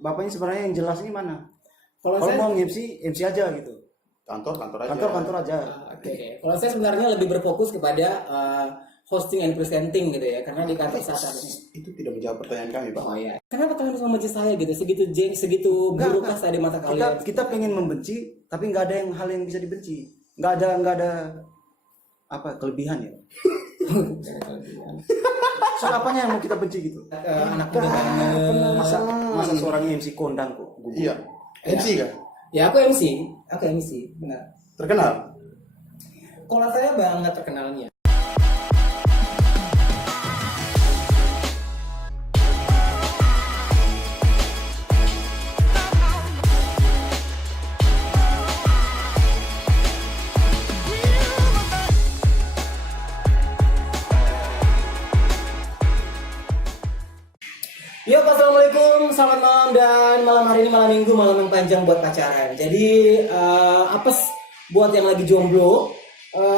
bapaknya sebenarnya yang jelas ini mana? Kalau Kalau saya mau MC aja gitu. Kantor aja. Kantor aja. Oke. Kalau saya sebenarnya lebih berfokus kepada hosting and presenting gitu ya, karena di kantor saat Itu tidak menjawab pertanyaan kami, Pak. oh ya. Kenapa kalian harus membenci saya gitu? Segitu burukkah saya di mata kalian? Kita pengen membenci, tapi nggak ada hal yang bisa dibenci. Nggak ada apa kelebihan ya. Soal apanya yang mau kita benci gitu? Anak muda banget. Masa seorang MC kondang kok. Iya. MC kan? Ya aku MC, benar. Terkenal. Kalau saya banget terkenalnya. Yo, assalamualaikum, selamat malam dan malam hari ini malam minggu, malam yang panjang buat pacaran. Jadi apes buat yang lagi jomblo,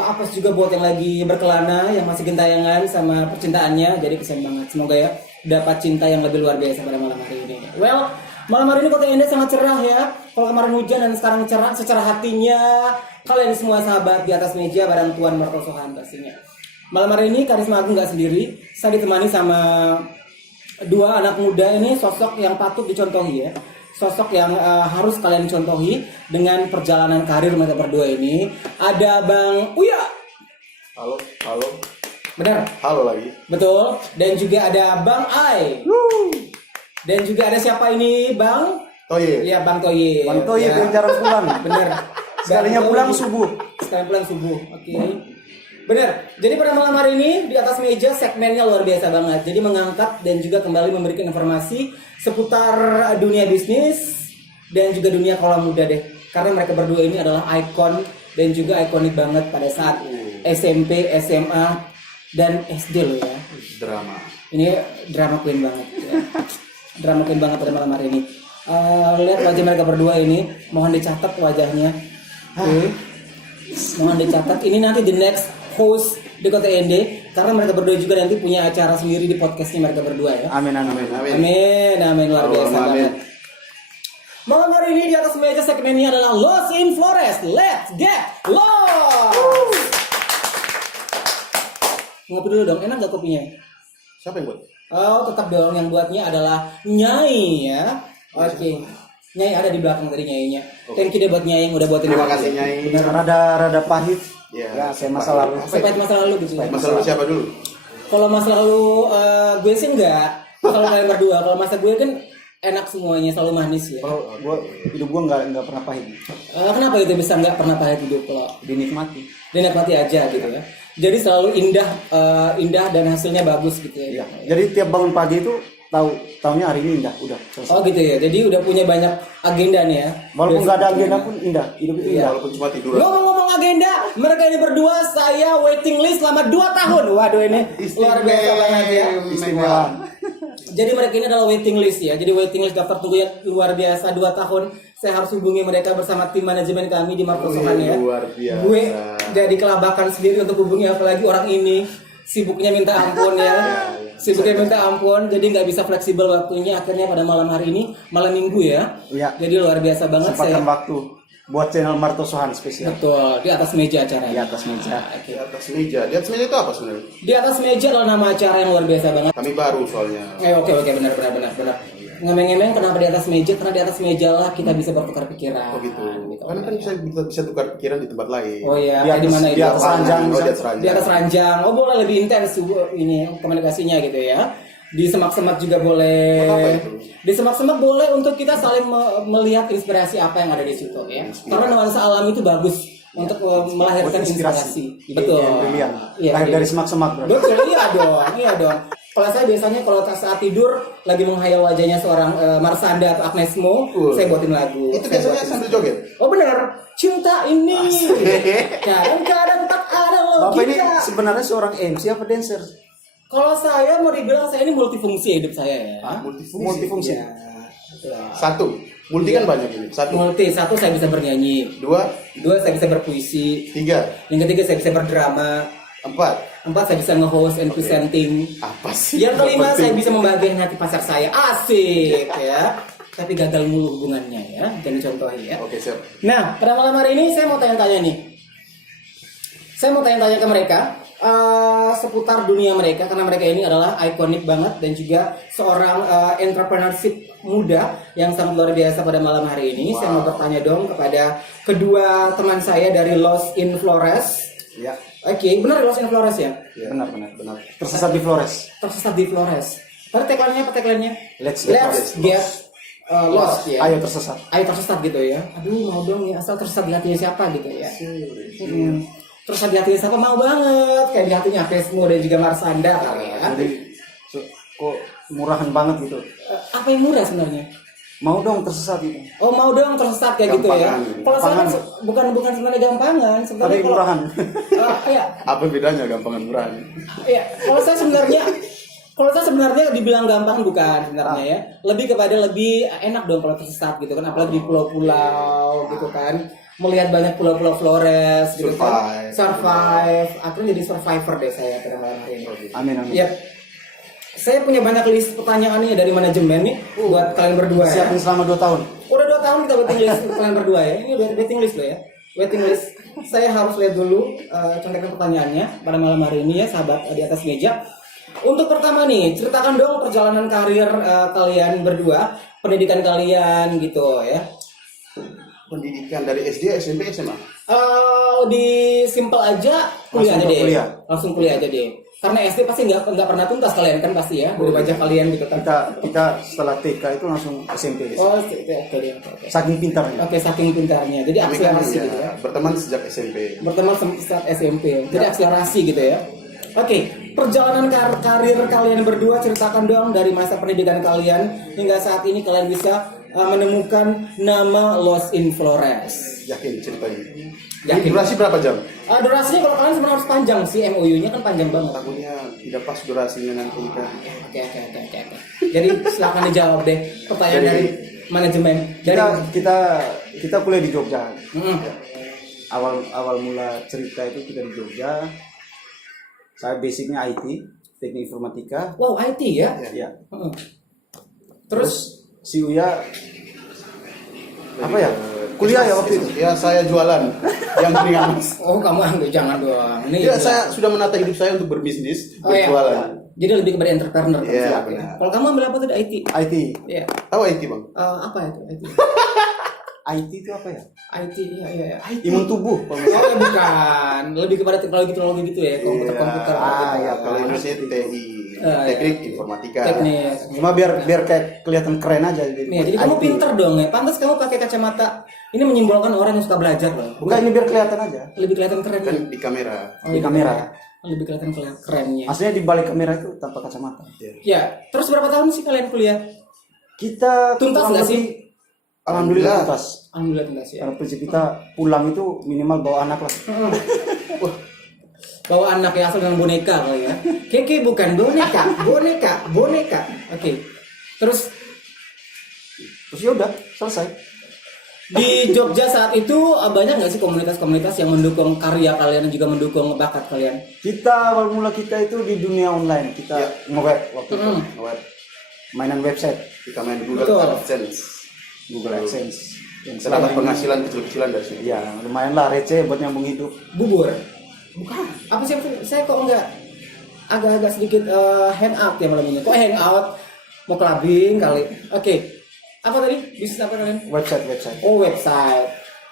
apes juga buat yang lagi berkelana, yang masih gentayangan sama percintaannya. Jadi kesian banget, semoga ya dapat cinta yang lebih luar biasa pada malam hari ini. Well, malam hari ini kota Ende sangat cerah ya. Kalau kemarin hujan dan sekarang cerah, secara hatinya kalian semua sahabat di atas meja bareng Tuan Mertosohan pastinya. Malam hari ini Karisma Agung nggak sendiri, saya ditemani sama dua anak muda ini, sosok yang patut dicontohi ya, sosok yang harus kalian contohi dengan perjalanan karir mereka berdua ini. Ada Bang Uya, Halo. benar, Halo lagi. betul, dan juga ada Bang Ai, dan juga ada siapa ini Bang? Toye. Iya, Bang Toye. Bang Toye Ya, yang jarang pulang. bener. Sekalinya Bang pulang Toye. subuh. Sekalian pulang subuh, oke. Benar. Jadi pada malam hari ini di atas meja segmennya luar biasa banget. Jadi mengangkat dan juga kembali memberikan informasi seputar dunia bisnis dan juga dunia kaula muda deh. Karena mereka berdua ini adalah ikon dan juga ikonik banget pada saat SMP, SMA dan SD loh ya. Drama. Ini drama queen banget ya. Drama queen banget pada malam hari ini. Lihat wajah mereka berdua ini, mohon dicatat wajahnya. Mohon dicatat. Ini nanti the next host di Kota Ende, karena mereka berdua juga nanti punya acara sendiri di podcastnya mereka berdua ya. Amin. Amin luar biasa banget. Malam hari ini di atas meja segmennya adalah Los in Flores. Let's get lost. Ngopi dulu dong, enak gak kopinya? Siapa yang buat? Oh, tetap dong, yang buatnya adalah Nyai ya. Oke. Nyai ada di belakang tadi Nyainya. Thank you deh buat Nyai yang udah buatin. Terima kasih, Nyai. Rada pahit. Ya, Saya masa lalu. Sampai masa lalu gitu. Ya. Masalah siapa dulu? Kalau masa lalu gue sih enggak. Kalau kalian berdua, kalau masa gue kan enak semuanya, selalu manis ya. Kalau hidup gua nggak pernah pahit. Kenapa itu bisa nggak pernah pahit hidup kalau Dinikmati. dinikmati aja gitu ya. Jadi selalu indah dan hasilnya bagus gitu ya. Iya. Jadi tiap bangun pagi itu tahunya hari ini indah, udah selesai. Oh gitu ya. Jadi udah punya banyak agenda nih ya. Walaupun nggak ada agenda pun indah, hidup itu indah. Walaupun cuma tidur. Ngomong-ngomong agenda, mereka ini berdua saya waiting list selama 2 tahun. Waduh ini luar biasa banget ya. Istimewa. Jadi mereka ini adalah waiting list ya. Jadi waiting list daftar tunggu yang luar biasa 2 tahun. Saya harus hubungi mereka bersama tim manajemen kami di Markosokan ya. Luar biasa. Gue jadi kelabakan sendiri untuk hubungi, apalagi orang ini sibuknya minta ampun ya. Sibuknya minta ampun, jadi nggak bisa fleksibel waktunya. Akhirnya pada malam hari ini, malam minggu ya. Iya. Jadi luar biasa banget Sempatkan saya. waktu buat channel Martosohan spesial. Betul, di atas meja acaranya. Di atas meja. Di atas meja. Di atas meja itu apa sebenarnya? Di atas meja adalah nama acara yang luar biasa banget. Kami baru soalnya. Oke benar. Ngemeng-ngemeng kenapa di atas meja? Karena di atas meja lah kita bisa bertukar pikiran. Oh gitu. Gitu. Karena kan bisa tukar pikiran di tempat lain. Oh iya, Di kayak di atas- mana di itu? atas ranjang. Oh, di atas ranjang. Di atas ranjang. Oh boleh lebih intens ini komunikasinya gitu ya. Di semak-semak juga boleh. Buat apa itu? Di semak-semak boleh untuk kita saling melihat inspirasi apa yang ada di situ ya. Karena nuansa alam itu bagus untuk melahirkan Buat inspirasi. Ide Betul. yang brilian. Iya, Lahir iya. dari semak-semak, bro. Betul, iya dong. Kalau saya biasanya kalau saat tidur lagi menghayal wajahnya seorang Marsanda atau Agnes Mo, saya buatin lagu. Itu Saya biasanya buatin. sambil joget. Oh benar, cinta ini kadang-kadang tak ada Bapak ini logika. sebenarnya seorang MC apa dancer? Kalau saya mau dibilang saya ini multifungsi hidup saya ya. Multifungsi. Ya, betul. Satu. Multi kan banyak ini. Satu. Satu saya bisa bernyanyi, Dua. dua saya bisa berpuisi, Tiga. yang ketiga saya bisa berdrama, Empat. empat saya bisa nge-host and presenting. Apa sih? Yang kelima Penting. saya bisa membahagiakan hati pacar saya. Asik ya. tapi gagal mulu hubungannya ya. Jangan dicontohi ya. Oke, siap. Nah, pada malam hari ini saya mau tanya-tanya nih. Saya mau tanya-tanya ke mereka seputar dunia mereka, karena mereka ini adalah ikonik banget dan juga seorang entrepreneurship muda yang sangat luar biasa pada malam hari ini. Saya mau bertanya dong kepada kedua teman saya dari Lost in Flores. Ya, Oke, benar Lost in Flores ya? Ya, benar. Tersesat di Flores. Tersesat di Flores. Tadi tagline-nya apa tagline-nya? Let's get lost ya. Ayo tersesat. Ayo tersesat gitu ya. Aduh, mau dong ya, asal tersesat di hatinya siapa gitu ya. Tersesat di hatinya siapa, mau banget. Kayak di hatinya Vesmo dan juga Marsanda kali ya. Jadi kok murahan banget gitu. Apa yang murah sebenarnya? Mau dong tersesat gitu. Oh, mau dong tersesat kayak gitu ya. Gampangan. Kalau saya kan bukan sebenarnya gampangan, Tapi sebenarnya kalau murahan. ya, Apa bedanya gampangan murahan? ya, kalau saya sebenarnya dibilang gampang bukan sebenarnya ya. Lebih kepada lebih enak dong kalau tersesat gitu kan, apalagi di pulau-pulau gitu kan. Melihat banyak pulau-pulau Flores gitu kan. Survive. Akhirnya jadi survivor deh saya pada malam hari ini. Amin. Yap. Saya punya banyak list pertanyaan nih dari manajemen nih buat kalian berdua ya. Siapin selama 2 tahun. Udah 2 tahun kita waiting list untuk kalian berdua ya. Ini udah waiting list loh ya. Waiting list. Saya harus lihat dulu contekan pertanyaannya pada malam hari ini ya, sahabat di atas meja. Untuk pertama nih, ceritakan dong perjalanan karir kalian berdua, pendidikan kalian gitu ya. Pendidikan dari SD, SMP, SMA. Di simple aja kuliah aja Langsung ke deh. kuliah. Langsung kuliah aja deh. Karena SD pasti nggak pernah tuntas kalian kan pasti ya, dari wajah kalian gitu kan. Kita setelah TK itu langsung SMP. Oh, oke deh. Oke. Saking pintarnya. Oke, saking pintarnya. Jadi Kami kan akselerasi gitu ya. berteman sejak SMP. Berteman saat SMP. Jadi akselerasi gitu ya. Oke, perjalanan karir kalian berdua, ceritakan dong dari masa pendidikan kalian hingga saat ini kalian bisa menemukan nama Lost in Flores. Yakin ceritanya? Yakin. Ini durasi berapa jam? Durasinya kalau kalian sebenarnya harus panjang sih, MOU-nya kan panjang banget. Takutnya tidak pas durasinya nanti kan. Oke. Jadi silakan dijawab deh pertanyaan dari manajemen. Kita kuliah di Jogja. Mm-mm. Awal mula cerita itu kita di Jogja. Saya basicnya IT, teknik informatika. Wow, IT ya? Ya. Mm-mm. Terus Si Uya apa ya? Kuliah ya waktu itu. Ya saya jualan yang ringan mas. oh kamu jangan doang. Ini Ya saya sudah menata hidup saya untuk berbisnis, iya. berjualan. Jadi lebih kepada entrepreneur. Iya, kan? benar. Kalau kamu ambil apa tuh di IT? IT. Iya. Tahu IT bang? Apa itu IT? IT itu apa ya? IT iya. Imun tubuh. Oh ya, bukan. Lebih kepada teknologi gitu ya, komputer. Ya, Kalau Indonesia itu TI, teknik informatika. Teknik. Cuma biar kayak kelihatan keren aja gitu. Nih, jadi kamu IT. pinter dong ya. Pantas kamu pakai kacamata. Ini menyimbolkan orang yang suka belajar loh. Enggak, ini biar kelihatan aja. Lebih kelihatan keren. Kan di kamera. Di kamera. Lebih kelihatan kerennya. Aslinya di balik kamera itu tanpa kacamata. Ya, terus berapa tahun sih kalian kuliah? Kita Tuntas kurang nggak sih? lebih- Alhamdulillah tuntas. Alhamdulillah tuntas ya. Karena prinsip kita pulang itu minimal bawa anak lah. Bawa anak ya, asal dengan boneka kali ya. Keke bukan boneka. Oke. Terus Ya udah selesai. di Jogja saat itu banyak nggak sih komunitas-komunitas yang mendukung karya kalian dan juga mendukung bakat kalian? Awal mula kita itu di dunia online. Kita nge-web waktu itu. Lewat Mainan website, kita main Google Betul. AdSense. Google AdSense. Yang Saya dapat penghasilan kecil-kecilan dari sini. ya lumayan lah receh buat nyambung hidup. Bubur? Bukan. Apa sih? Saya kok nggak agak-agak sedikit hangout ya malam ini. Kok hangout? Mau clubbing kali? Oke. Apa tadi? Bisnis apa kalian? Website. Oh, website.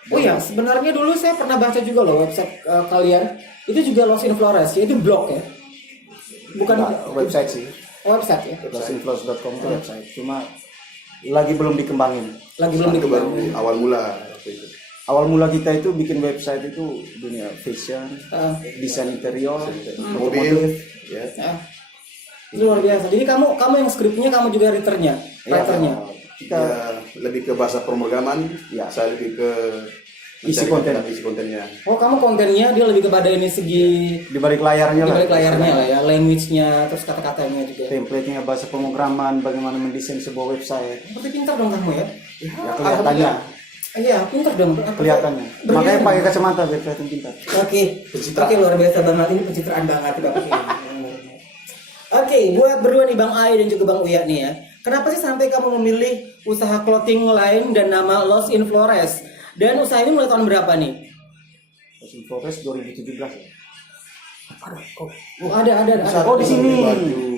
Oh ya, sebenarnya dulu saya pernah baca juga loh website kalian. Itu juga Lost in Flores, ya itu blog ya. Bukan Website sih. Oh, website ya. Lostinflows.com itu website. Cuma lagi belum dikembangin. Lagi belum Itu baru dikembangin. awal mula. Waktu itu. Awal mula kita itu bikin website itu dunia fashion, desain interior, Mobil, otomotif. ya. Ya. Itu luar biasa. Jadi kamu yang skripnya, kamu juga writernya. Kita Ya, lebih ke bahasa pemrograman. Ya. Saya lebih ke Isi mencari isi kontennya. Oh, kamu kontennya dia lebih kepada ini segi di balik layarnya di lah. balik layarnya lah ya, language-nya, terus kata-katanya juga. Template-nya bahasa pemrograman, bagaimana mendesain sebuah website. Berarti pintar dong kamu ya? Ya kelihatannya, Iya, pintar dong. kelihatannya. Makanya pakai kacamata biar kelihatan pintar. Oke, oke, luar biasa banget, ini pencitraan banget Bapak ini. Oke, buat berdua nih Bang Ai dan juga Bang Uya nih ya. Kenapa sih sampai kamu memilih usaha clothing line dan nama Lost in Flores? Dan usaha ini mulai tahun berapa nih? Lost in Flores 2017 ya. Oh, ada. Oh, di sini.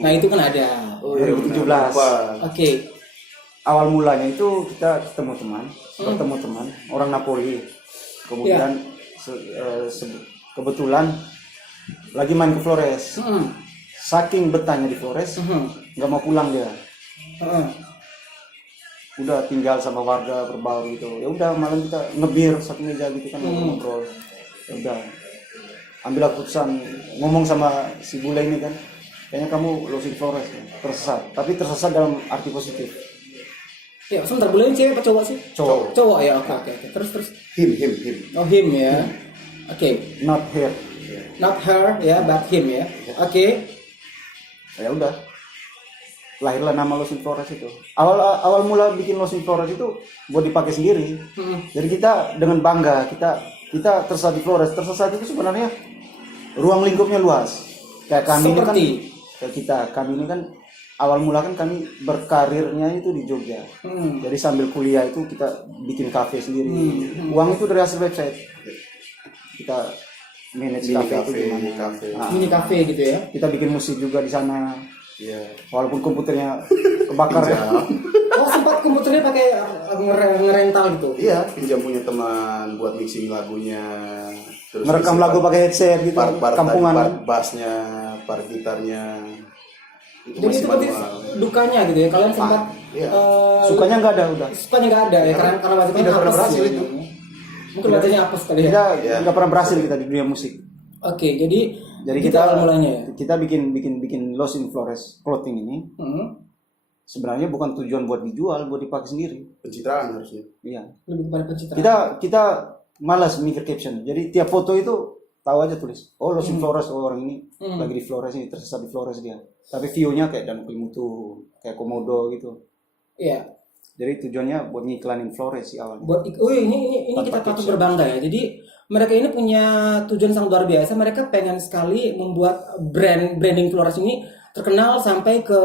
Nah, itu kan ada. Oh, iya, 2017. benar. Oke. Awal mulanya itu kita bertemu teman orang Napoli. Kemudian kebetulan lagi main ke Flores. Saking betahnya di Flores, nggak mau pulang dia. Udah tinggal sama warga berbaur gitu. Ya udah malam kita ngebir satu meja gitu kan ngobrol. Ya udah ambil keputusan ngomong sama si bule ini kan. Kayaknya kamu Lost in Flores ya. Tersesat dalam arti positif. Ya, sebentar, bule ini cewek apa cowok sih? Cowok. Ya, oke. Terus. Him. Oh, him ya. Oke. Not here. Not her ya, but him ya. Oke. Ya udah. Lahirlah nama Lost in Flores itu. Awal mula bikin Lost in Flores itu buat dipakai sendiri. Jadi kita dengan bangga kita tersesat di Flores. Tersesat itu sebenarnya ruang lingkupnya luas. Kayak kami Seperti? ini kan kami ini kan awal mula kan kami berkarirnya itu di Jogja. Jadi sambil kuliah itu kita bikin kafe sendiri. Uang itu dari hasil website. Kita manage kafe itu gimana. Mini cafe gitu ya. Kita bikin musik juga di sana. Iya. Walaupun komputernya kebakar ya. Oh, sempat komputernya pakai ngerental gitu. Iya, pinjam punya teman buat mixing lagunya. Terus Merekam isi lagu pakai headset gitu. part Kampungan. part bassnya, part gitarnya. Itu Jadi masih itu berarti manual. dukanya gitu ya. Kalian sempat Iya. Sukanya nggak ada udah. sukanya nggak ada ya, karena waktu itu Tidak pernah apes berhasil ya. itu. Mungkin bacanya apes kali ya. Kita Iya. nggak pernah berhasil kita di dunia musik. Oke, jadi Jadi gitu awal mulanya ya. kita bikin Lost in Flores clothing ini sebenarnya bukan tujuan buat dijual, buat dipakai sendiri. Pencitraan harusnya. Iya. Lebih kepada pencitraan. Kita malas mikir caption. Jadi tiap foto itu tahu aja tulis. Oh, Lost in Flores, oh, orang ini lagi di Flores ini, tersesat di Flores dia. Tapi view-nya kayak Danau Kelimutu, kayak Komodo gitu. Iya. Jadi tujuannya buat ngiklanin Flores sih awalnya. Ini kita patut berbangga ya. Jadi mereka ini punya tujuan sangat luar biasa. Mereka pengen sekali membuat branding Flores ini terkenal sampai ke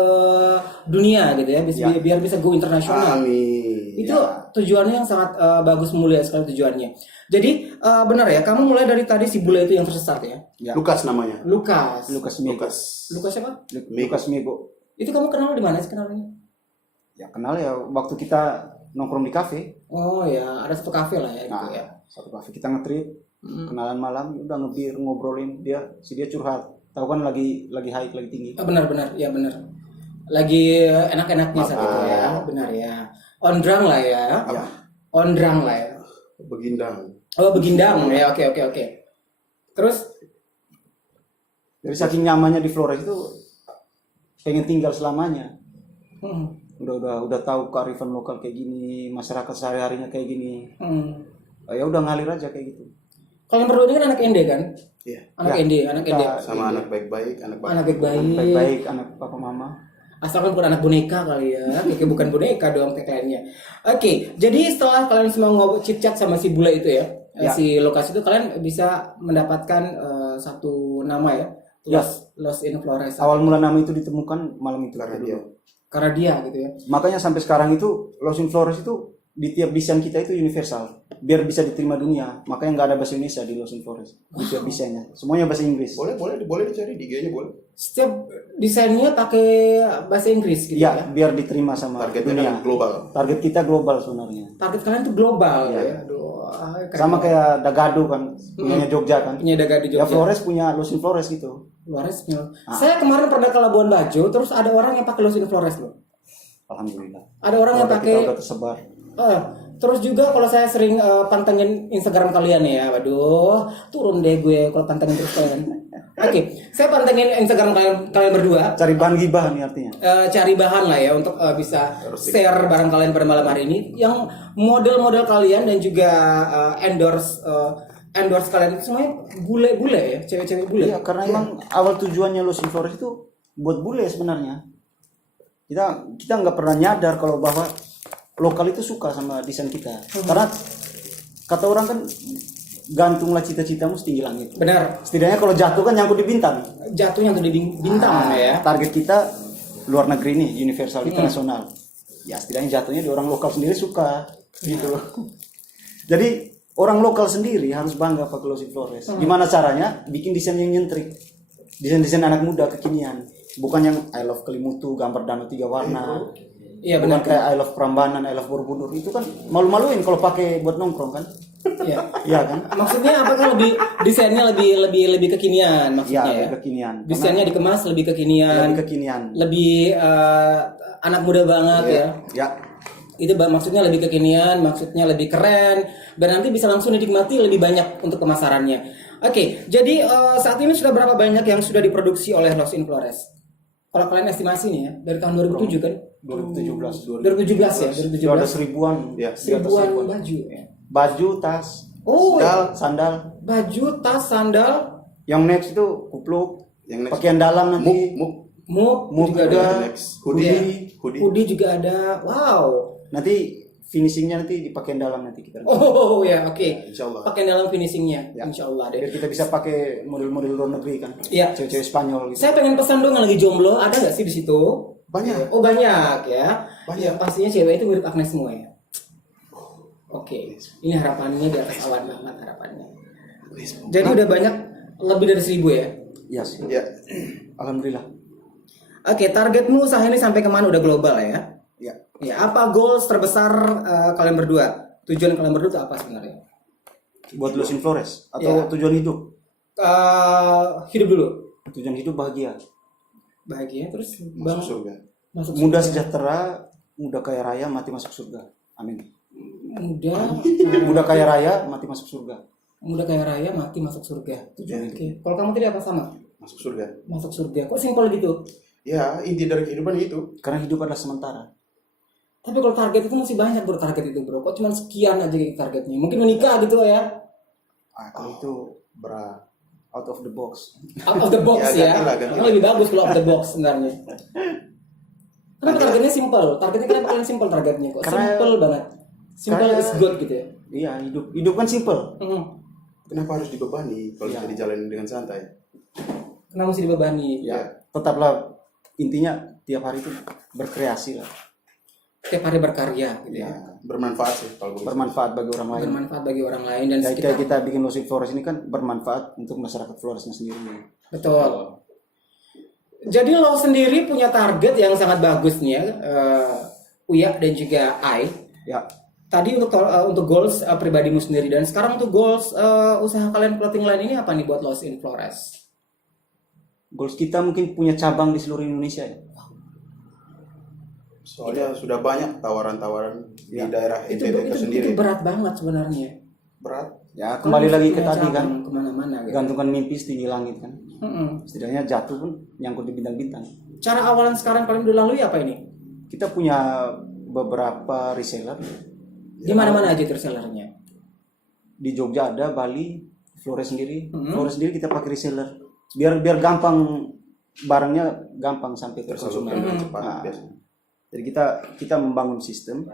dunia gitu ya, biar bisa go internasional. Amin. Itu tujuannya yang sangat bagus, mulia sekali tujuannya. Jadi benar ya, kamu mulai dari tadi si bule itu yang tersesat ya. Ya. Lukas namanya. Lukas Mego. Lukas siapa? Lukas Mego. Itu kamu kenal di mana sih kenalnya? Ya kenal ya waktu kita nongkrong di kafe. Oh ya, ada satu kafe lah ya gitu ya. Satu kafe kita nge-trip, kenalan malam, udah ngebir ngobrolin dia curhat. Tahu kan lagi high, lagi tinggi. Benar, ya benar. Lagi enak-enaknya saat itu ya, benar ya. Ondrang lah ya. Ya. Ondrang lah ya. Begindang. Oh, begindang ya, oke. Terus Dari saking nyamannya di Flores itu pengen tinggal selamanya. Udah tahu kearifan lokal kayak gini, masyarakat sehari-harinya kayak gini. Ya udah ngalir aja kayak gitu. kalian berdua ini kan anak Ende kan? Iya. Anak Ya, Ende. Sama anak baik-baik, Anak baik-baik. Baik-baik anak papa mama. Asalkan bukan anak boneka kali ya. Kayak bukan boneka doang tagline-nya. Oke, jadi setelah kalian semua ngobrol chit-chat sama si bule itu ya, si lokasi itu, kalian bisa mendapatkan satu nama ya. Lost in Flores. Awal mula nama itu ditemukan malam itu Karena dia gitu ya. Makanya sampai sekarang itu Lost in Flores itu di tiap desain kita itu universal, biar bisa diterima dunia. Makanya nggak ada bahasa Indonesia di Lost in Flores. Di tiap desainnya semuanya bahasa Inggris. Boleh dicari di IG-nya boleh. Setiap desainnya pakai bahasa Inggris gitu Ya, ya. biar diterima sama Targetnya dunia. kan global. Target kita global sebenarnya. Target kalian tuh global Ya. ya. Aduh, keren. Sama kayak Dagado kan, punyanya Jogja kan. punya daga di Ya Jogja. Flores punya Lost in Flores gitu. Flores. Saya kemarin pernah ke Labuan Bajo, terus ada orang yang pakai Lost in Flores loh. Alhamdulillah. Ada orang yang Keluarga pakai. kita udah tersebar. Terus juga kalau saya sering pantengin Instagram kalian ya, waduh, turun deh gue kalau pantengin terus kalian. Oke, saya pantengin Instagram kalian berdua. Cari bahan gibah nih artinya. Cari bahan lah ya untuk bisa share barang kalian pada malam hari ini. Yang model-model kalian dan juga endorse kalian itu semuanya bule-bule ya, cewek-cewek bule. Iya, karena emang awal tujuannya Lost in Flores itu buat bule sebenarnya. Kita nggak pernah nyadar kalau bahwa lokal itu suka sama desain kita. Karena kata orang kan gantunglah cita-citamu setinggi langit. Benar. Setidaknya kalau jatuh kan nyangkut di bintang. Jatuhnya tuh di bintang ya. Target kita luar negeri nih, universal internasional. Ya setidaknya jatuhnya di orang lokal sendiri suka gitu loh. Jadi orang lokal sendiri harus bangga pakai Los Flores. Gimana caranya? Bikin desain yang nyentrik, desain-desain anak muda kekinian, bukan yang I love Kelimutu, gambar danau 3 warna. Iya Bukan benar. kayak I love Prambanan, I love Borobudur. Itu kan malu-maluin kalau pakai buat nongkrong kan? Iya. Iya kan? Maksudnya apakah desainnya lebih kekinian Iya, maksudnya ya? lebih kekinian. Desainnya dikemas lebih kekinian, Lebih kekinian. lebih anak muda banget ya. Ya. Itu maksudnya lebih kekinian, maksudnya lebih keren, dan nanti bisa langsung dinikmati lebih banyak untuk pemasarannya. Oke, jadi saat ini sudah berapa banyak yang sudah diproduksi oleh Los Flores? Kalau kalian estimasi nih ya, dari tahun 2007 kan? 2017. 2017 ya, Itu ada 2017. seribuan. Ya. Seribuan baju ya. Baju, tas, Oh, sandal. baju, tas, sandal, Yang next itu kupluk, Yang next pakaian dalam nanti. muk Muk juga juga. ada, next hoodie. hoodie juga ada. Wow. Nanti finishingnya nanti di pakaian dalam nanti kita. Oh ya, oke. Insya Allah. Pakai dalam finishingnya, Ya. insya Allah deh. Biar kita bisa pakai model-model luar negeri kan. Iya. Cewek-cewek Spanyol gitu. Saya pengen pesan dong yang lagi jomblo, ada nggak sih di situ? Banyak. Oh banyak ya. Banyak. Ya, pastinya cewek itu mirip Agnes semua ya. Oke, ini harapannya di atas awan banget harapannya. Jadi udah banyak, lebih dari 1.000 ya. Iya sih. Ya. Alhamdulillah. Oke, targetmu usaha ini sampai kemana? Udah global ya? Ya. Ya, apa goals terbesar kalian berdua? Tujuan kalian berdua itu apa sebenarnya? Buat Los Flores atau Ya. tujuan hidup? Hidup dulu, Tujuan hidup bahagia. bahagia terus Masuk surga. masuk Muda surga. sejahtera, muda kaya raya, mati masuk surga. Amin. Muda, Muda kaya raya, mati masuk surga. muda kaya raya mati masuk surga. Tujuan hidup. Oke, kalau kamu tidak apa sama? Masuk surga. Masuk surga. Kok simpel gitu? Ya, inti dari kehidupan itu. Karena hidup adalah sementara. Tapi kalau target itu masih banyak bro, target itu bro. Kok cuma sekian aja gitu targetnya? Mungkin menikah gitu ya? Kalau itu Berat. out of the box. Out of the box Ya, ya. ganti lah. Yang lebih bagus kalau out of the box sebenarnya. Kenapa targetnya simple? Targetnya kenapa kalian simple targetnya? Kok Karena- simple banget? Simple Karena- is good gitu ya? Iya, hidup kan simple. Kenapa harus dibebani kalau Ya. bisa dijalani dengan santai? Kenapa mesti dibebani? Ya, tetaplah intinya tiap hari itu berkreasi lah. Tiap hari berkarya gitu ya. Ya, bermanfaat sih kalau begitu. Bermanfaat bagi orang lain. Bermanfaat bagi orang lain dan Kayak sekitar. kita bikin Los Flores ini kan bermanfaat untuk masyarakat Floresnya sendiri. Betul. Jadi lo sendiri punya target yang sangat bagus nih ya, Uya dan juga Ai. Ya, Tadi untuk goals pribadimu sendiri, dan sekarang untuk goals usaha kalian clothing line ini apa nih buat Los Flores? goals kita mungkin punya cabang di seluruh Indonesia ya. Soalnya sudah banyak tawaran-tawaran Ya. di daerah NTT itu sendiri. Itu berat banget sebenarnya. Berat. Ya, kembali lagi ke Punya tadi kan. cabang kemana-mana gitu. Gantungkan mimpi setinggi langit kan. Mm-mm. Setidaknya jatuh pun nyangkut di bintang-bintang. Cara awalan sekarang kalian udah lalui apa ini? Kita punya beberapa reseller Di mana-mana aja tersellernya. di Jogja ada, Bali, Flores sendiri. Mhm. Flores sendiri kita pakai reseller. Biar gampang, barangnya gampang sampai ke Tersalurkan konsumen. dengan cepat Nah, biasanya. jadi kita membangun sistem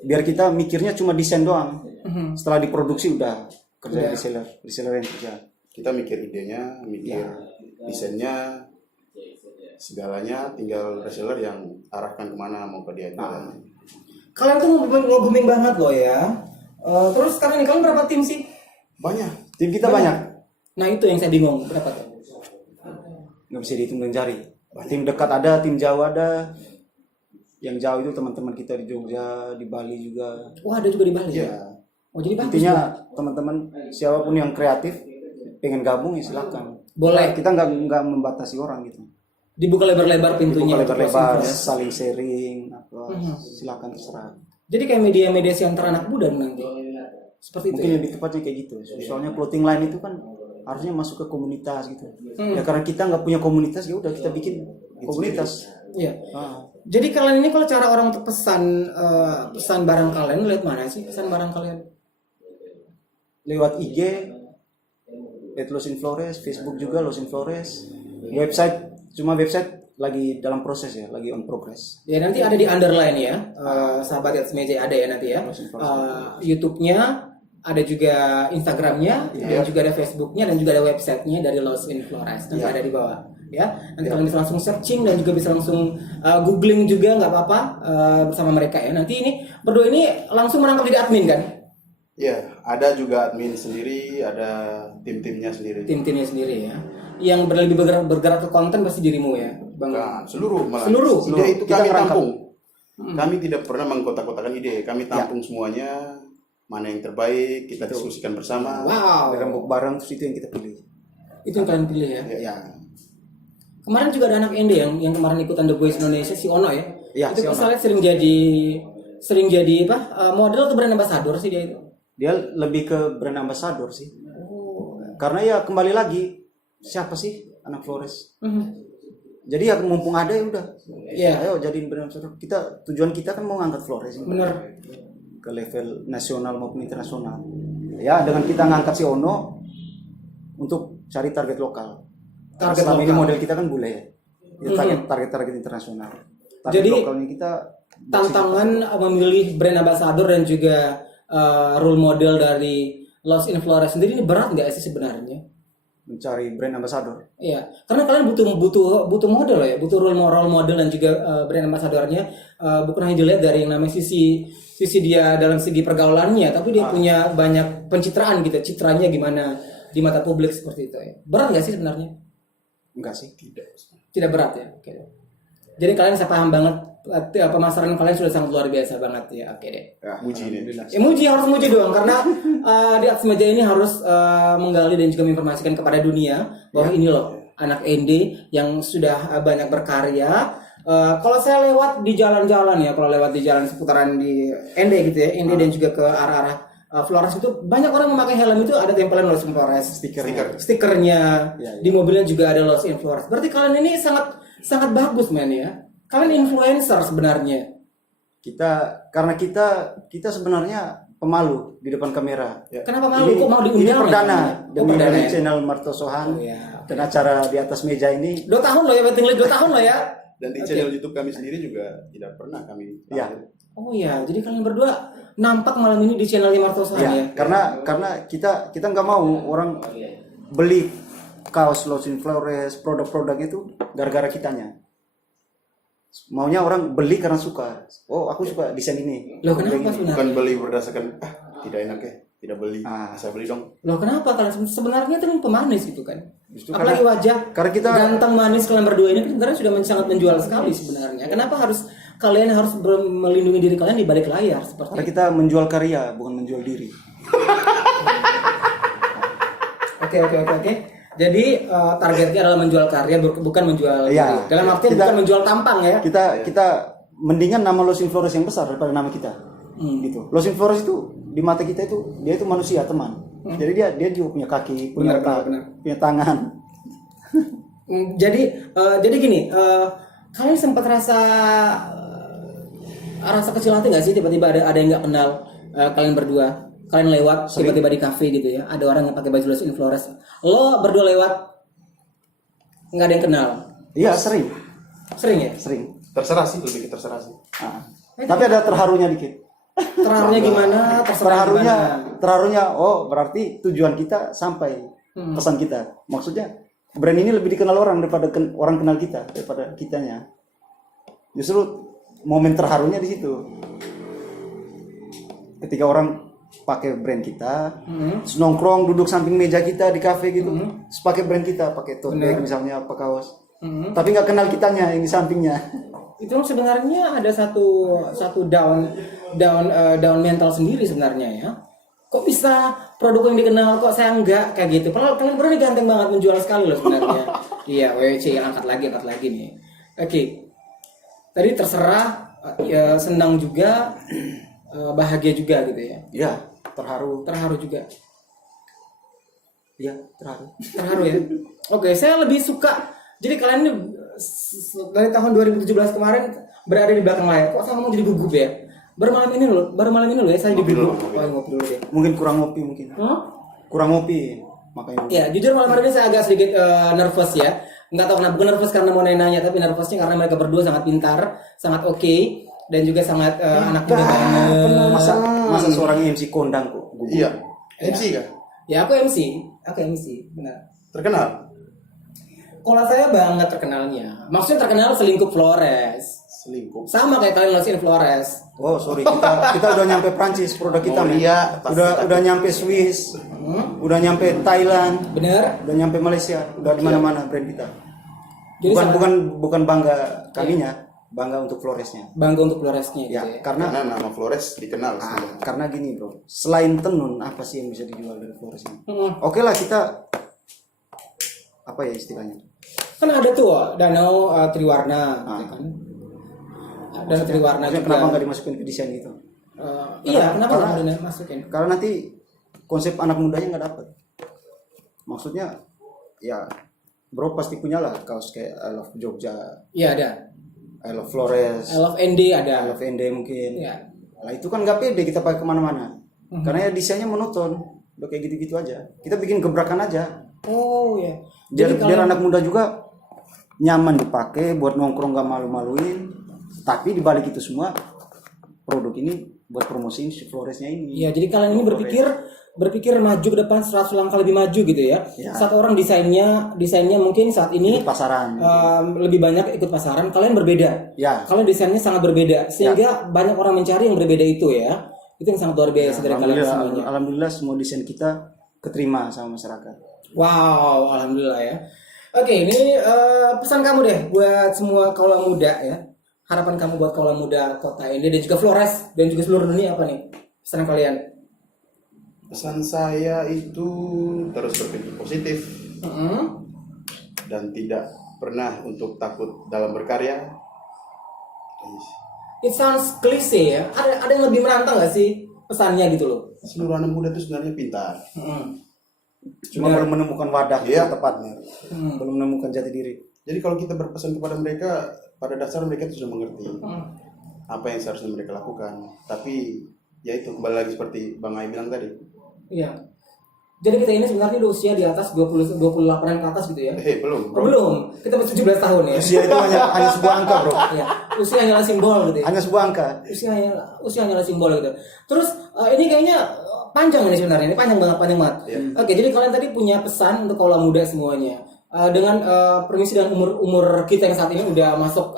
biar kita mikirnya cuma desain doang. Mhm. Setelah diproduksi udah kerja Udah. reseller yang kerja. Kita mikir idenya, mikir desainnya, segalanya tinggal reseller yang arahkan kemana mau ke dia jualan. Kalian tuh booming banget loh ya. Terus sekarang ini kalian berapa tim sih? Banyak. Tim kita banyak. Nah itu yang saya bingung, berapa tuh? Nggak bisa dihitung dengan jari. Tim dekat ada, tim jauh ada. Yang jauh itu teman-teman kita di Jogja, di Bali juga. Wah ada juga di Bali ya? Ya. Oh jadi bagus. Intinya dong. teman-teman siapapun yang kreatif pengen gabung ya silakan. Boleh. Kita nggak membatasi orang gitu. Dibuka lebar-lebar pintunya. Buka untuk lebar-lebar, Los Flores. saling sharing, apa, Mhm. silakan terserah. Jadi kayak media-media antar anak muda nanti. Seperti itu. Mungkin Ya? lebih tepatnya kayak gitu. Soalnya clothing line itu kan harusnya masuk ke komunitas gitu. Hmm. Ya karena kita nggak punya komunitas ya udah kita bikin komunitas. Iya. Ah. Jadi kalian ini kalau cara orang untuk pesan barang kalian lihat mana sih pesan barang kalian? Lewat IG, Los Flores, Facebook juga Los Flores, website cuma website lagi dalam proses ya, lagi on progress. Ya nanti ada di underline ya, sahabat atas meja ada ya nanti ya. YouTube-nya, ada juga Instagram-nya, dan juga ada Facebook-nya, dan juga ada website-nya dari Los Flores. Nanti ada di bawah. ya. Nanti kalian bisa langsung searching dan juga bisa langsung googling juga nggak apa-apa bersama mereka ya. Nanti ini berdua ini langsung merangkap jadi admin kan? Ya, ada juga admin sendiri, ada tim-timnya sendiri. Tim-timnya sendiri ya. Yang lebih bergerak ke konten pasti dirimu ya, Bang. Nah, seluruh malah. Seluruh. Ide itu Kita kami ngerangkap. tampung. Kami tidak pernah mengkotak-kotakan ide, kami tampung semuanya. Mana yang terbaik kita diskusikan bersama. Wow. Dirembuk bareng, terus itu yang kita pilih. Itu yang kalian pilih ya. Ya. Kemarin juga ada anak Ende yang kemarin ikutan The Voice Indonesia, si Ono ya. Iya, Itu si Ono. saya lihat sering jadi model atau brand ambassador sih dia itu. Dia lebih ke brand ambassador sih. Karena ya kembali lagi, siapa sih anak Flores? Jadi ya mumpung ada ya udah. Iya. Ayo jadiin brand ambassador. Tujuan kita kan mau ngangkat Flores ini Bener. ke level nasional maupun internasional. Ya dengan kita ngangkat si Ono untuk cari target lokal. Target Selama ini lokal. model kita kan bule ya. Target internasional. Target Jadi, lokalnya kita Tantangan memilih brand ambassador dan juga role model dari Lost in Flores sendiri ini berat nggak sih sebenarnya? mencari brand ambassador. Iya, karena kalian butuh model ya, butuh role model dan juga brand ambassadornya bukan hanya dilihat dari yang namanya sisi dia dalam segi pergaulannya, tapi dia punya banyak pencitraan gitu, citranya gimana di mata publik seperti itu ya. Berat nggak sih sebenarnya? Enggak sih. Tidak berat ya. Oke. Jadi kalian saya paham banget pemasaran kalian sudah sangat luar biasa banget ya. Oke deh. Ya, Muji nih. Harus muji dong karena di atas meja ini harus menggali dan juga menginformasikan kepada dunia bahwa ini loh anak Ende yang sudah banyak berkarya. Kalau saya lewat di jalan-jalan ya, kalau lewat di jalan seputaran di Ende gitu ya, Ende dan juga ke arah-arah Flores itu banyak orang memakai helm itu ada tempelan Lost in Flores stikernya di mobilnya juga ada Lost in Flores. Berarti kalian ini sangat bagus men ya. Kalian influencer sebenarnya. Karena kita sebenarnya pemalu di depan kamera. Ya. Kenapa malu? Kok mau diundang? Ini perdana Perdana dari ya? channel Marto Sohan. Ya. Dan acara di atas meja ini 2 tahun loh ya, waiting list 2 tahun loh ya. Dan di channel YouTube kami sendiri juga tidak pernah kami ya. Oh iya, jadi kalian berdua nampak malam ini di channel Marto Sohan ya. Karena kita nggak mau orang beli kaos Lost in Flores, produk-produk itu gara-gara kitanya. Maunya orang beli karena suka. Oh, aku suka desain ini. Loh kenapa sebenarnya? bukan beli berdasarkan tidak enak ya, tidak beli. Saya beli dong. Loh kenapa kalian sebenarnya itu kan pemanis gitu kan? Justru Apalagi wajah karena kita ganteng manis kalian berdua ini kan sebenarnya sudah sangat menjual sekali sebenarnya. Kenapa kalian harus melindungi diri kalian di balik layar seperti karena itu? kita menjual karya bukan menjual diri. Oke. Jadi targetnya adalah menjual karya bukan menjual diri. Iya. Dalam artian bukan menjual tampang ya. Kita mendingan nama Lost in Flores yang besar daripada nama kita. Gitu. Lost in Flores itu di mata kita itu dia itu manusia, teman. Jadi dia juga punya kaki, punya otak, punya tangan. Jadi gini, kalian sempat rasa kecil hati nggak sih tiba-tiba ada yang nggak kenal kalian berdua? Kalian lewat tiba-tiba di kafe gitu ya, ada orang yang pakai baju Lost in Flores, lo berdua lewat nggak ada yang kenal? Iya, sering ya? Sering. Terserah sih, lebih ke terserah sih. Tapi ada terharunya dikit. Terharunya gimana? Terharunya, oh berarti tujuan kita sampai pesan kita. Maksudnya brand ini lebih dikenal orang daripada orang kenal kita daripada kitanya. Justru momen terharunya di situ. Ketika orang pakai brand kita, nongkrong duduk samping meja kita di kafe gitu, terus pakai brand kita, pakai tote bag misalnya, apa kaos, tapi nggak kenal kitanya yang di sampingnya. Itu sebenarnya ada satu down mental sendiri sebenarnya ya. Kok bisa produk yang dikenal kok saya enggak kayak gitu. Padahal kalian berdua ganteng banget menjual sekali loh sebenarnya. Iya, WC angkat lagi nih. Oke. Tadi terserah ya, senang juga, bahagia juga gitu ya. Iya, terharu juga. Iya, terharu. Terharu ya. Oke, saya lebih suka. Jadi kalian ini dari tahun 2017 kemarin berada di belakang layar. Kok saya ngomong jadi gugup ya? Baru malam ini loh ya saya digugup. Ngopi dulu deh. Mungkin kurang ngopi mungkin. Kurang ngopi makanya. Ya, jujur malam hari ini saya agak sedikit nervous ya. Nggak tahu kenapa, bukan nervous karena mau nanya, tapi nervousnya karena mereka berdua sangat pintar, sangat oke, dan juga sangat anak muda banget. Masa seorang MC kondang kok gugup. Iya. MC kan? Ya aku MC, benar. Terkenal. Kalau saya banget terkenalnya. Maksudnya terkenal selingkuh Flores. Selingkuh. Sama kayak kalian Los Flores. Oh sorry, kita udah nyampe Prancis produk kita, Oh, men. iya, Udah nyampe Swiss, udah nyampe Thailand, Bener? udah nyampe Malaysia, udah di mana-mana brand kita. Jadi Bukan bangga kaminya, bangga untuk Floresnya. bangga untuk Floresnya gitu Ya, ya. karena Karena nama Flores dikenal. karena gini bro, selain tenun apa sih yang bisa dijual dari Flores ini? Mm-mm. Oke lah kita apa ya istilahnya? Kan ada tuh danau Triwarna, ya kan? Danau Triwarna Maksudnya juga. kenapa nggak dimasukin ke desain itu? Iya, kenapa karena- nggak boleh masukin? Karena nanti konsep anak mudanya nggak dapet. Maksudnya ya bro pasti punya lah kaos kayak I Love Jogja, Iya ada. I Love Flores, I Love ND I ada. Love ND mungkin. Iya. Lah itu kan nggak pede kita pakai kemana-mana. Karena ya desainnya monoton, udah kayak gitu-gitu aja. Kita bikin gebrakan aja. Oh ya. Biar anak muda juga nyaman dipakai, buat nongkrong nggak malu-maluin. Tapi dibalik itu semua produk ini buat promosiin si Floresnya ini. Iya, jadi kalian ini berpikir maju ke depan 100 langkah lebih maju gitu ya. Ya. Saat orang desainnya mungkin saat ini Di pasaran. lebih banyak ikut pasaran, kalian berbeda. Ya. Kalian desainnya sangat berbeda sehingga banyak orang mencari yang berbeda itu ya. Itu yang sangat luar biasa dari kalian semuanya. Alhamdulillah semua desain kita keterima sama masyarakat. Wow, alhamdulillah ya. Oke, ini pesan kamu deh buat semua kaula muda ya. Harapan kamu buat kaula muda kota ini dan juga Flores dan juga seluruh dunia apa nih? Pesan kalian? Pesan saya itu terus berpikir positif dan tidak pernah untuk takut dalam berkarya. It sounds klise ya. Ada yang lebih menantang gak sih pesannya gitu loh? Seluruh anak muda itu sebenarnya pintar. Cuma belum menemukan wadah Iya. yang tepatnya. Belum menemukan jati diri. Jadi kalau kita berpesan kepada mereka, pada dasar mereka itu sudah mengerti apa yang seharusnya mereka lakukan. Tapi ya itu kembali lagi seperti Bang Ai bilang tadi. Iya. Jadi kita ini sebenarnya udah usia di atas 28-an ke atas gitu ya? Belum. Oh, belum. Kita masih 17 tahun ya. Usia itu hanya sebuah angka, bro. Iya. Usia hanyalah simbol gitu ya. Hanya sebuah angka. Usia hanyalah simbol gitu. Terus ini kayaknya panjang ini sebenarnya. Ini panjang banget. Iya. Oke, jadi kalian tadi punya pesan untuk kaula muda semuanya. Dengan permisi dan umur kita yang saat ini udah masuk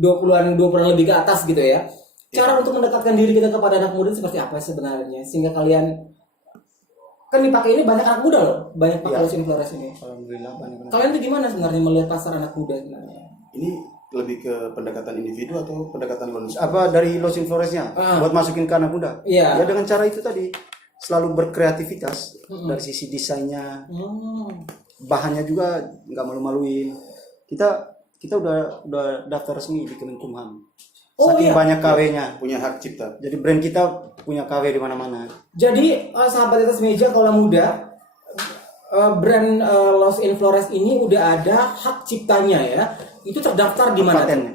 20-an lebih ke atas gitu ya. Cara untuk mendekatkan diri kita kepada anak muda seperti apa sebenarnya sehingga kalian kan dipakai ini banyak anak muda loh, banyak pakai Los Flores ini. Alhamdulillah banyak. Kalian tuh gimana sebenarnya melihat pasar anak muda sebenarnya? Ini lebih ke pendekatan individu atau pendekatan manusia? Apa dari Los Floresnya buat masukin ke anak muda? Iya. Ya dengan cara itu tadi selalu berkreativitas dari sisi desainnya, bahannya juga nggak malu-maluin. Kita udah daftar resmi di Kemenkumham. Oh, Saking iya. banyak KW-nya. Punya hak cipta. Jadi brand kita punya KW di mana-mana. Jadi sahabat atas meja kaula muda, brand Los Flores ini udah ada hak ciptanya ya. Itu terdaftar di mana? Patennya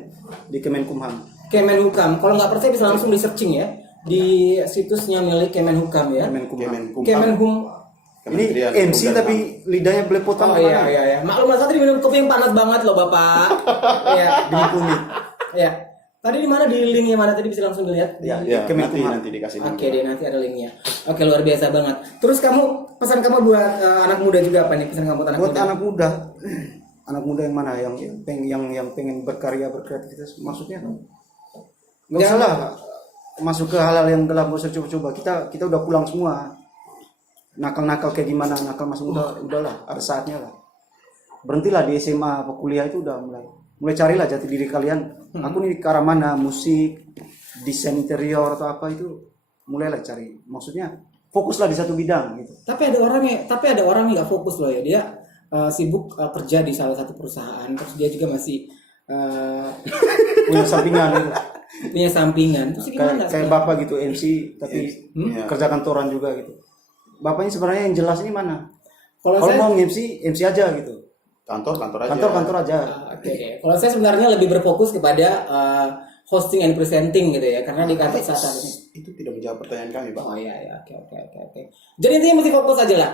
di Kemenkumham. Kemenhukam. Kalau nggak percaya bisa langsung di searching ya di situsnya milik Kemenhukam ya. Kemenkumham. Kemenhum. Ini Kementerian MC Hukum dan tapi lidahnya belepotan. Oh iya. Maklum lah tadi minum kopi yang panas banget loh Bapak. Iya. Demi kunyit. Iya. Tadi di mana di linknya mana tadi bisa langsung dilihat? Ya, Ya, Kemenkumham. nanti dikasih link. Oke deh nanti ada linknya. Oke luar biasa banget. Terus pesan kamu buat anak muda juga apa nih pesan kamu buat anak Buat muda? anak muda yang mana yang pengen berkarya berkreativitas maksudnya nggak usah lah masuk ke hal-hal yang gelap, nggak usah coba-coba. Kita udah pulang semua. Nakal kayak gimana nakal masuk udahlah ada saatnya lah. Berhentilah di SMA atau kuliah itu udah mulai carilah jati diri kalian. Aku nih ke arah mana, musik, desain interior atau apa itu mulailah cari. Maksudnya fokuslah di satu bidang gitu. Tapi ada orang yang nggak fokus loh ya, dia sibuk kerja di salah satu perusahaan, terus dia juga masih Punya sampingan gitu. punya sampingan. Terus gimana? Kayak bapak gitu MC tapi kerja kantoran juga gitu. Bapaknya sebenarnya yang jelas ini mana? Kalau Kalau saya mau MC aja gitu. Kantor aja. Kantor aja. Oke. Kalau saya sebenarnya lebih berfokus kepada hosting and presenting gitu ya, karena di kantor saat ini. Itu tidak menjawab pertanyaan kami, Bang. Oh iya. Oke. Jadi intinya mesti fokus aja lah.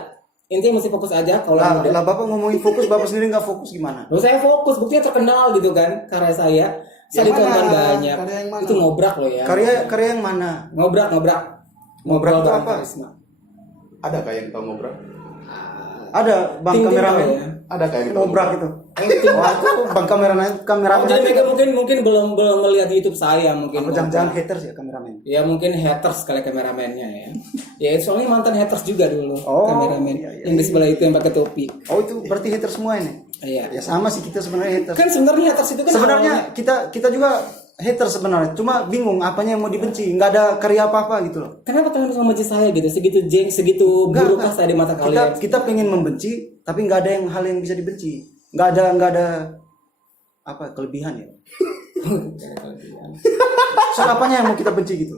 Intinya mesti fokus aja kalau udah. Lah bapak ngomongin fokus, bapak sendiri nggak fokus gimana? Loh saya fokus, buktinya terkenal gitu kan karya saya. Saya Yang ditonton mana? banyak. Karya yang mana? Itu ngobrak loh ya. Karya yang mana? Ngobrak. Ngobrak itu bareng apa? karisma. Ada kayak yang tahu ngobrol? Ada bang Tim-tim kameramen. ya? Ada kayak gitu. Ngobrak itu. Wah, itu bang kameramen. Jadi mereka mungkin belum melihat YouTube saya mungkin. Apa jangan haters ya kameramen? Ya mungkin haters kali kameramennya ya. Ya soalnya mantan haters juga dulu Oh, kameramen. iya, Yang di sebelah itu yang pakai topi. Oh, itu berarti haters semua ini. Iya. Ya sama sih kita sebenarnya haters. Kan sebenarnya haters itu kan Sebenarnya kita juga haters sebenarnya. Cuma bingung apanya yang mau dibenci. Nggak ada karya apa-apa gitu loh. kenapa kalian harus membenci saya gitu? Segitu Nggak, burukkah nggak. saya di mata kalian? Kita pengen membenci, tapi nggak ada hal yang bisa dibenci. Nggak ada apa kelebihan ya. Soal apanya yang mau kita benci gitu?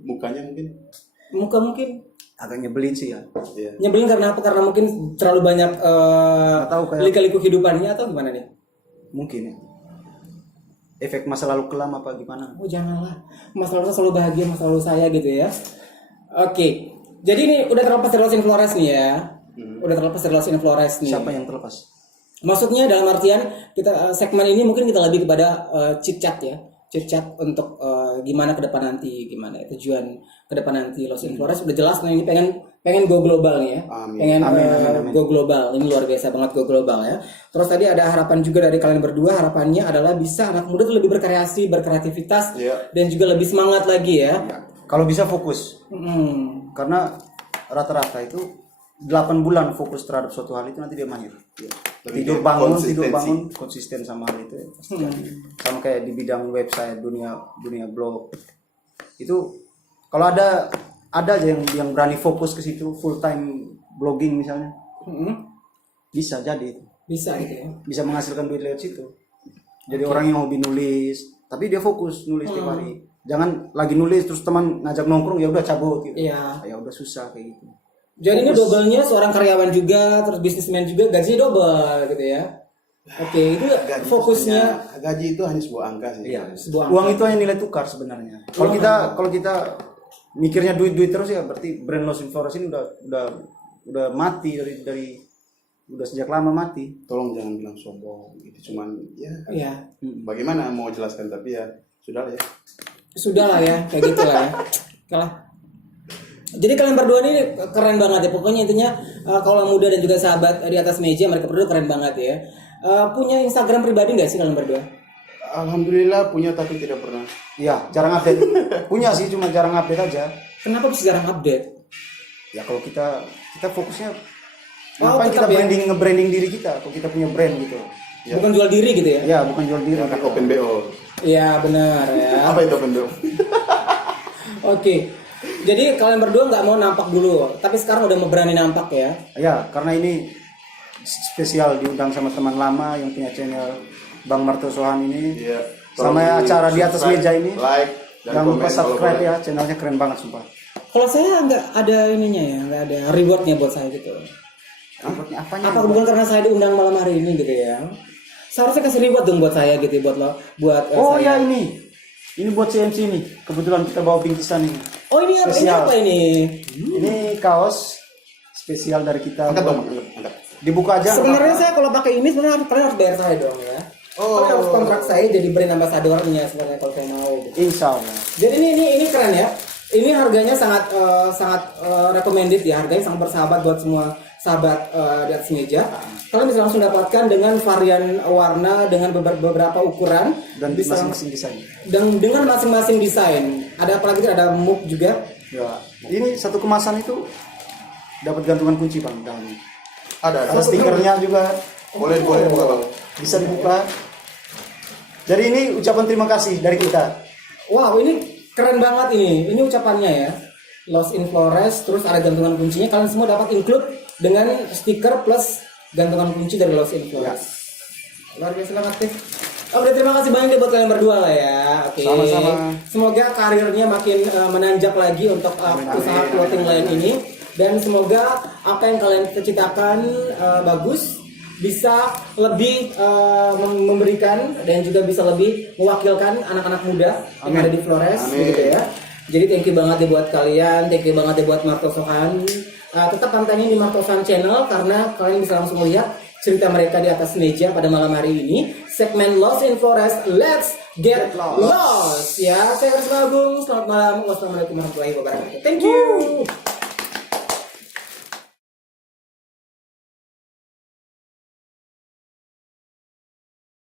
Mukanya mungkin. Muka mungkin Agak nyebelin sih ya. Iya. nyebelin karena apa? Karena mungkin terlalu banyak Nggak tahu kayak lika-liku kehidupannya atau gimana nih? mungkin ya. Efek masa lalu kelam apa gimana? Oh janganlah, masa lalu saya selalu bahagia, masa lalu saya gitu ya. Oke, jadi ini udah terlepas dari Los in Flores nih ya. Udah terlepas dari Los in Flores nih. Siapa yang terlepas? Maksudnya dalam artian kita segmen ini mungkin kita lebih kepada chit chat ya, chit chat untuk gimana ke depan nanti, gimana ya, tujuan ke depan nanti Los in Flores udah jelas. Nah ini pengen go global nih ya, Amin. pengen Amin. go global. Ini luar biasa banget go global ya. Terus tadi ada harapan juga dari kalian berdua, harapannya adalah bisa anak muda tuh lebih berkreasi, berkreativitas, Iya. dan juga lebih semangat lagi ya. Kalau bisa fokus. Hmm. Karena rata-rata itu 8 bulan fokus terhadap suatu hal itu nanti dia mahir. Lebih Tidur kayak bangun konsistensi. konsisten sama hal itu ya. Pasti jadi. Sama kayak di bidang website, dunia blog. Itu kalau ada aja yang berani fokus ke situ full time blogging misalnya. Bisa jadi itu. Bisa gitu ya. Bisa menghasilkan duit lewat situ. Jadi orang yang hobi nulis, tapi dia fokus nulis tiap hari. Jangan lagi nulis terus teman ngajak nongkrong ya udah cabut gitu. Iya. Ya udah susah kayak gitu. Jadi ini double-nya seorang karyawan juga, terus bisnismen juga, gajinya double gitu ya. Oke, itu Gaji fokusnya gaji itu hanya sebuah angka sih. Iya. sebuah Uang itu hanya nilai tukar sebenarnya. Kalau kita mikirnya duit terus ya berarti brand Los in Flores ini udah mati dari udah sejak lama mati. Tolong jangan bilang sombong. Itu cuman ya Iya. bagaimana mau jelaskan tapi ya sudah lah ya. Sudah lah ya, kayak gitu lah ya. Kalah. Jadi kalian berdua ini keren banget ya. Pokoknya intinya kalau muda dan juga sahabat di atas meja mereka berdua keren banget ya. Punya Instagram pribadi nggak sih kalian berdua? Alhamdulillah punya tapi tidak pernah. Iya, jarang update. Punya sih cuma jarang update aja. Kenapa bisa jarang update? Ya kalau kita fokusnya Oh, ngapain kita tetap ya? nge-branding diri kita kalau kita punya brand gitu. Ya. Bukan jual diri gitu ya? Ya, bukan jual diri. Kan open BO. Iya benar ya. Apa itu open BO? Oke. Jadi kalian berdua nggak mau nampak dulu, tapi sekarang udah mau berani nampak ya. Ya, karena ini spesial diundang sama teman lama yang punya channel Bang Marto Sohan ini. Iya. Sama acara di atas meja ini. Like dan Jangan lupa komen kalau subscribe boleh. ya, channelnya keren banget sumpah. Kalau saya nggak ada ininya ya, nggak ada rewardnya buat saya gitu. Rewardnya apanya? Apa bukan karena saya diundang malam hari ini gitu ya? Seharusnya kasih reward dong buat saya gitu, buat lo, buat Oh saya. ya ini buat CMC nih. Kebetulan kita bawa bingkisan ini. Oh ini apa? Ini Spesial. apa ini? Ini kaos spesial dari kita. Angkat dong, angkat. Dibuka aja. Sebenarnya saya kalau pakai ini sebenarnya kalian harus bayar saya dong ya. Oh. Kalian harus kontrak saya jadi brand ambassadornya sebenarnya kalau saya mau. Gitu. Insya Allah. Jadi ini keren ya. Ini harganya sangat recommended ya. Harganya sangat bersahabat buat semua sahabat di atas meja. Kalian bisa langsung dapatkan dengan varian warna dengan beberapa ukuran Dan bisa masing-masing desain. dan dengan masing-masing desain. Ada apa lagi? Ada mug juga. Ya. Ini satu kemasan itu dapat gantungan kunci bang dalamnya. Ada. Ada stikernya juga. Boleh buka bang. Bisa dibuka. Jadi ini ucapan terima kasih dari kita. Wow, ini keren banget ini. Ini ucapannya ya. Los in Flores, terus ada gantungan kuncinya. Kalian semua dapat include dengan stiker plus gantungan kunci dari Los in Flores. Luar biasa banget deh. Oke, terima kasih banyak deh buat kalian berdua lah ya. Oke. Sama-sama. Semoga karirnya makin menanjak lagi untuk usaha clothing line ini. Dan semoga apa yang kalian cita-citakan bagus, bisa lebih memberikan dan juga bisa lebih mewakilkan anak-anak muda yang ada di Flores, gitu ya. Jadi thank you banget deh buat kalian, thank you banget deh buat Marto Sohan. Tetap pantengin di Marto Sohan Channel karena kalian bisa langsung melihat cerita mereka di atas meja pada malam hari ini. Segmen Los in Flores, let's get lost. Ya, saya Karisma Agung. Selamat malam. Wassalamualaikum warahmatullahi wabarakatuh. Thank you.